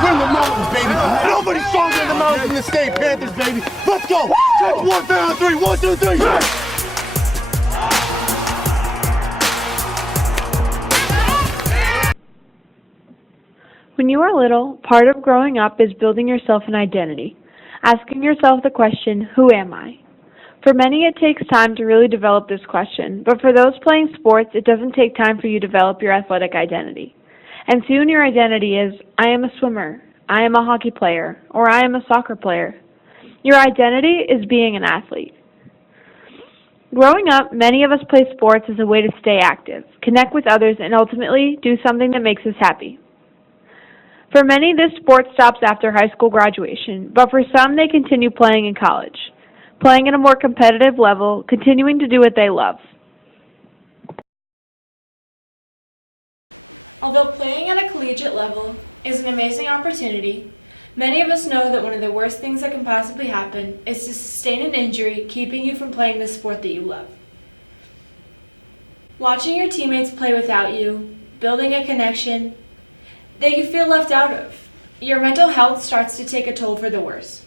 We're in the mountains, baby. Nobody's stronger in the mountains than the state Panthers, baby. Let's go. Check 1, 2, 3. 1, 2, 3. When you are little, part of growing up is building yourself an identity, asking yourself the question, who am I? For many, it takes time to really develop this question, but for those playing sports, it doesn't take time for you to develop your athletic identity. And soon your identity is, I am a swimmer, I am a hockey player, or I am a soccer player. Your identity is being an athlete. Growing up, many of us play sports as a way to stay active, connect with others, and ultimately do something that makes us happy. For many, this sport stops after high school graduation, but for some, they continue playing in college, playing at a more competitive level, continuing to do what they love. Although playing at a collegiate level is an amazing opportunity, many of us know that one of the worst things that can possibly happen is to sustain an injury keeping you from playing the sport that you love. Watching your teammates play without you, building a connection that you feel left out of, your mental health starts to take a toll for the worse.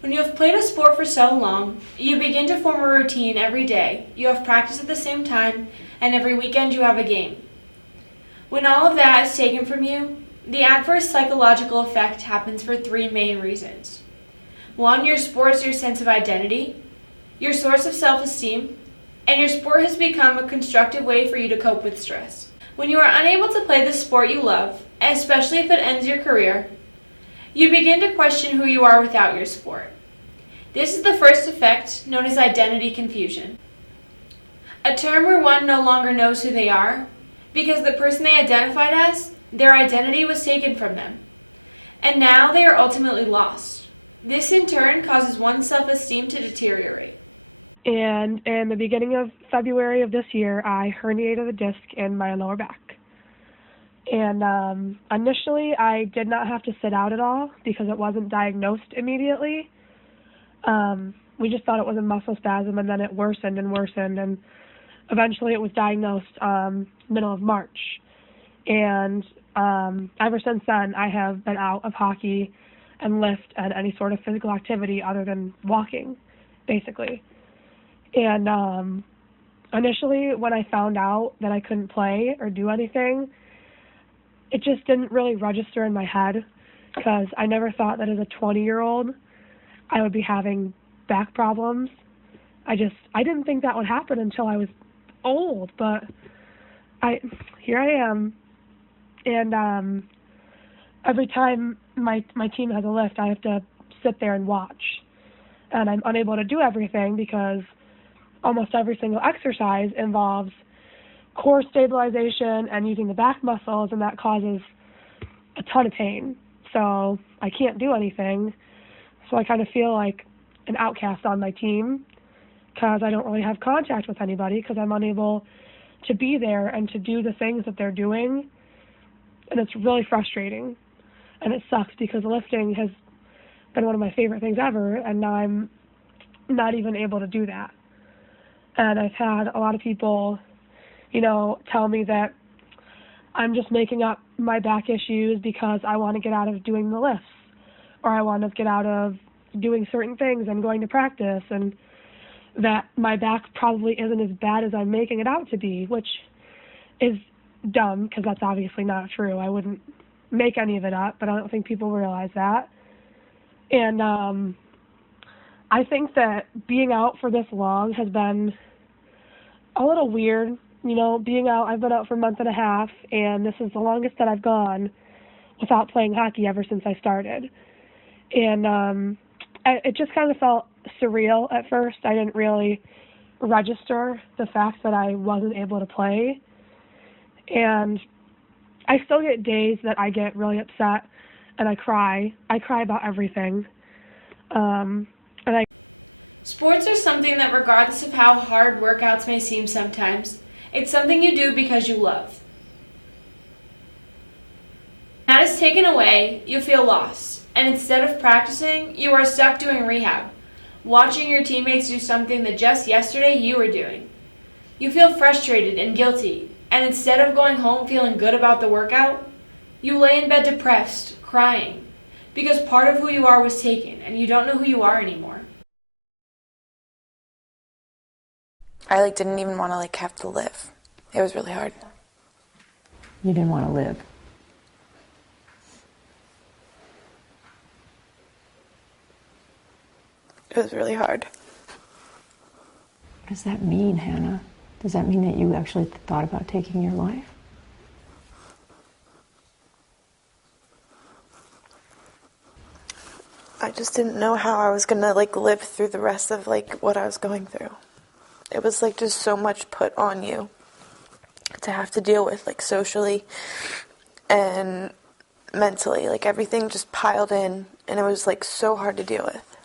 When you have played a sport for so long, you begin to form a routine every day. You have practice at the same time, and every weekend you have a game. When all of that is taken from you, the adverse psychological effect happens for 3 main reasons. 1, your sport is your sense of identity, your source of self-esteem, and your sport has become a constructive way for you to cope with stress. When you are unable to play the sport you love, especially if it ends your career, you begin to question who you are without your sport. This is the first effect, known as identity confusion, a term where one no longer knows who they are because the person they identified as, their identity was taken from them, and now they are ultimately lost. This in turn causes one's self-esteem to deteriorate. And in the beginning of February of this year, I herniated a disc in my lower back. And initially, I did not have to sit out at all because it wasn't diagnosed immediately. We just thought it was a muscle spasm, and then it worsened and worsened, and eventually it was diagnosed middle of March. And ever since then, I have been out of hockey and lift and any sort of physical activity other than walking, basically. And initially, when I found out that I couldn't play or do anything, it just didn't really register in my head because I never thought that as a 20-year-old I would be having back problems. I didn't think that would happen until I was old, but here I am. And every time my team has a lift, I have to sit there and watch. And I'm unable to do everything because almost every single exercise involves core stabilization and using the back muscles, and that causes a ton of pain. So I can't do anything. So I kind of feel like an outcast on my team because I don't really have contact with anybody because I'm unable to be there and to do the things that they're doing. And it's really frustrating. And it sucks because lifting has been one of my favorite things ever, and now I'm not even able to do that. And I've had a lot of people, tell me that I'm just making up my back issues because I want to get out of doing the lifts, or I want to get out of doing certain things and going to practice, and that my back probably isn't as bad as I'm making it out to be, which is dumb because that's obviously not true. I wouldn't make any of it up, but I don't think people realize that. And I think that being out for this long has been a little weird. Being out, I've been out for a month and a half, and this is the longest that I've gone without playing hockey ever since I started. And it just kind of felt surreal at first. I didn't really register the fact that I wasn't able to play. And I still get days that I get really upset and I cry. I cry about everything. Sports are something that, regardless of how hard workouts may seem sometimes, it's something you do because you love. When that is taken away, you feel lost, and instead of practicing, you are stuck doing rehab, watching your teammates do something that just yesterday you were doing. You feel frustrated and guilty, and instead of going home feeling good about the workout, You lay in bed depressed, crying, because part of who you are was taken and you don't know who you are anymore. I didn't even want to have to live. It was really hard. You didn't want to live. It was really hard. What does that mean, Hannah? Does that mean that you actually thought about taking your life? I just didn't know how I was going to live through the rest of what I was going through. It was just so much put on you to have to deal with socially and mentally. Everything just piled in, and it was so hard to deal with.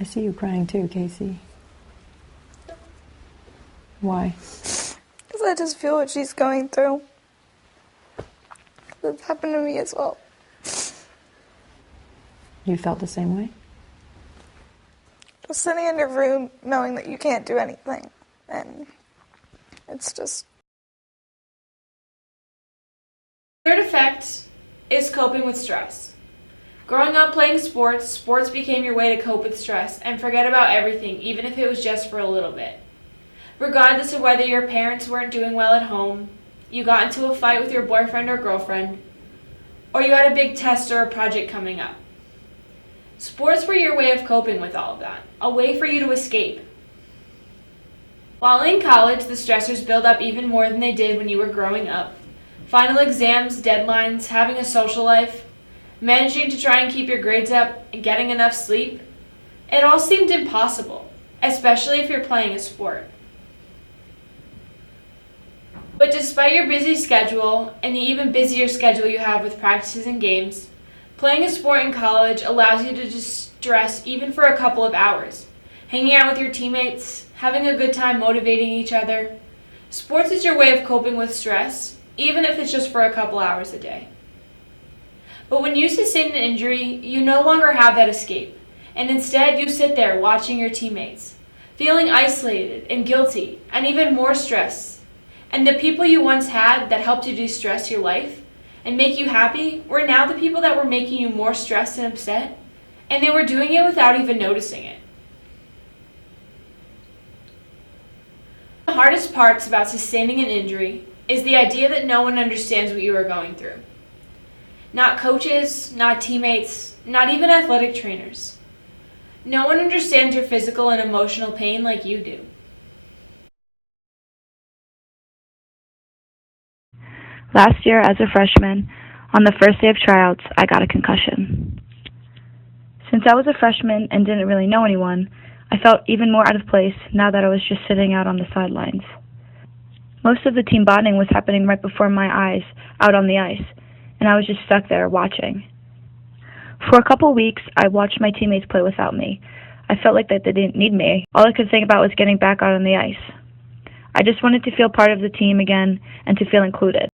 I see you crying too, Casey. Why? Because I just feel what she's going through. That's happened to me as well. You felt the same way? Just sitting in your room knowing that you can't do anything. And it's just... Third effect is coping with stress. Growing up playing sports, sports became your way to cope with stress and forget about everything, even if it was just for a little bit. Regardless of whether your parents weren't doing well at home, you got into a fight with your boyfriend or girlfriend, or you had a big test or a project coming up. Sports were your way of coping with all of that, a way for you to escape. While in college, the stressors build up even more than they did when you were growing up. Final exams, deadlines, having a social life, managing to try and keep your grades up, and getting enough sleep. It all seemed impossible, especially if you're playing a sport. But despite your busy schedule, and the even busier schedule you have with practices and games, playing a sport in college allows you to distress even for a couple of hours. Hanging out with your teammates, having a good time motivating each other. Sports is your way of coping with stress, even if it's just for a couple hours a day. But when you sustain an injury, you no longer have that escape, and instead you sit there watching your teammates, feeling isolated and guilty, and even more stressed. And the people you once had that helped you de-stress your life and make you happy were now the people that were making you more stressed and upset, and they were doing it without even noticing it. The hardest parts about sustaining an injury is the idea that no one understands what you are going through. Not coaches, not teammates, not even athletic trainers. No one understands your physical and emotional pain like you do. Last year, as a freshman, on the first day of tryouts, I got a concussion. Since I was a freshman and didn't really know anyone, I felt even more out of place now that I was just sitting out on the sidelines. Most of the team bonding was happening right before my eyes, out on the ice, and I was just stuck there watching. For a couple weeks, I watched my teammates play without me. I felt like that they didn't need me. All I could think about was getting back out on the ice. I just wanted to feel part of the team again and to feel included.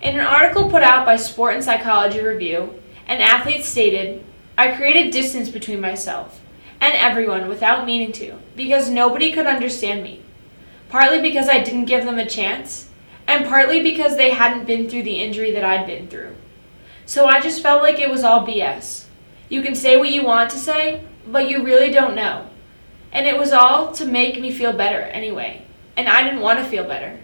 In an article put out by Sport and Psychology Review, an athlete stated, "I created distance between myself and everyone without meaning to, because nobody could understand me. Partly because I didn't give them a chance, and partly because they hadn't been through the injury that I'd been through. So I just felt like it was all BS. You can say what you want to say, but you really don't know. And it was all to make me feel better anyway, and I didn't want to feel better."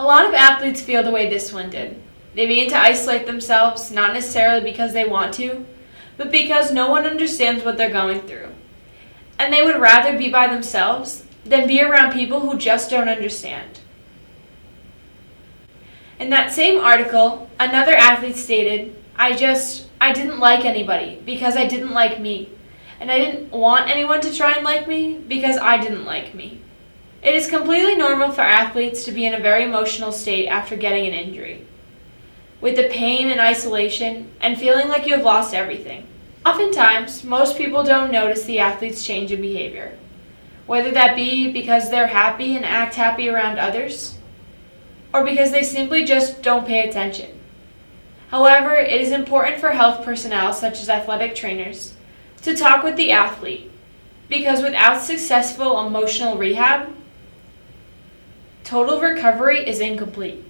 A lot of athletes feel the way this one did. They begin to isolate themselves, not necessarily because they want to, but because no one understands what they're going through. And they would rather be by themselves than be around people who just don't understand. In that same article, another athlete stated, I didn't like anybody because I didn't like me. And I didn't want anyone to try and like me because I didn't like me. It is completely normal for athletes to be in a very emotional state after getting an injury, with the pain and isolation and feeling like you have lost everything. Oftentimes, most people don't notice the athlete's change in behavior, whether that be because they're happy and act happy around others, or because they simply just don't pay attention. However, it is important for health personnel such as athletic trainers to talk with the athlete, because without successful emotional rehab, total recovery is incomplete.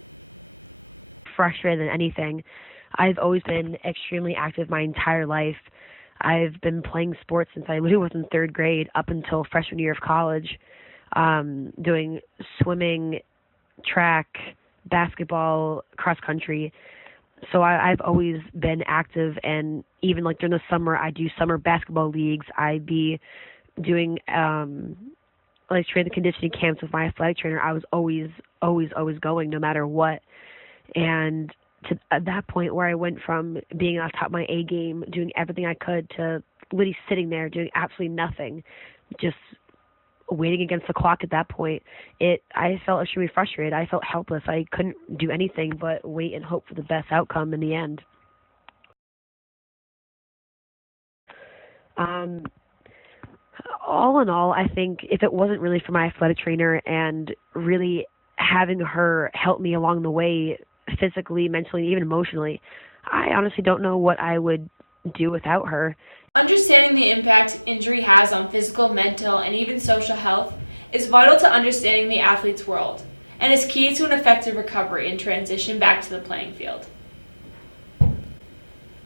Frustrated than anything. I've always been extremely active my entire life. I've been playing sports since I literally was in third grade up until freshman year of college, doing swimming, track, basketball, cross country. So I've always been active, and even like during the summer, I do summer basketball leagues. I'd be doing like strength and conditioning camps with my athletic trainer. I was always going, no matter what. And to at that point where I went from being on top of my A game, doing everything I could, to literally sitting there doing absolutely nothing, just waiting against the clock at that point, I felt extremely frustrated. I felt helpless. I couldn't do anything but wait and hope for the best outcome in the end. All in all, I think if it wasn't really for my athletic trainer and really having her help me along the way, physically, mentally, even emotionally, I honestly don't know what I would do without her. Understanding the impact injury has on physical, mental, and even social health is vital to understanding the athlete's world and is key to an effective recovery and transition back to the playing field.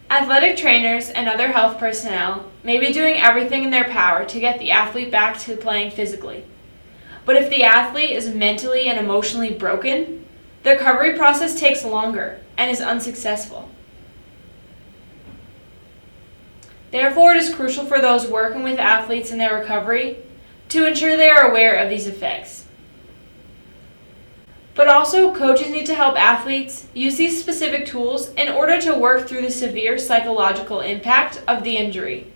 Athletic trainers and other health personnel may be doing everything in their power to get the athlete back to playing physically. But if the athlete is mentally and emotionally broken, the recovery process takes longer and is unsuccessful. Therefore, it is crucial for those working with athletes in their recovery to ensure they are aware of these effects. But also, coaches need to help athletes use these specific tools in order to work through the severe psychological impact of the injury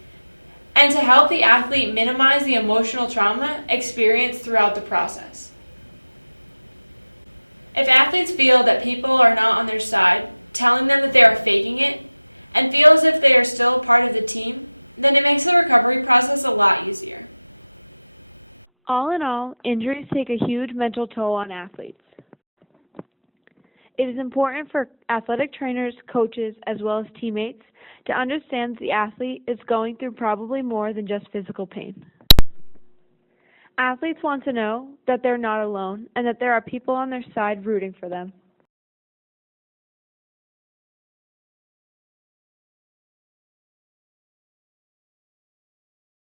and to help the athlete minimize the emotional trauma experienced throughout the process. If athletes feel that people are not on their side, telling them that they are faking it, and feel as if they are still part of the team, then it makes the recovery process a lot easier. All in all, injuries take a huge mental toll on athletes. It is important for athletic trainers, coaches, as well as teammates to understand the athlete is going through probably more than just physical pain. Athletes want to know that they're not alone and that there are people on their side rooting for them.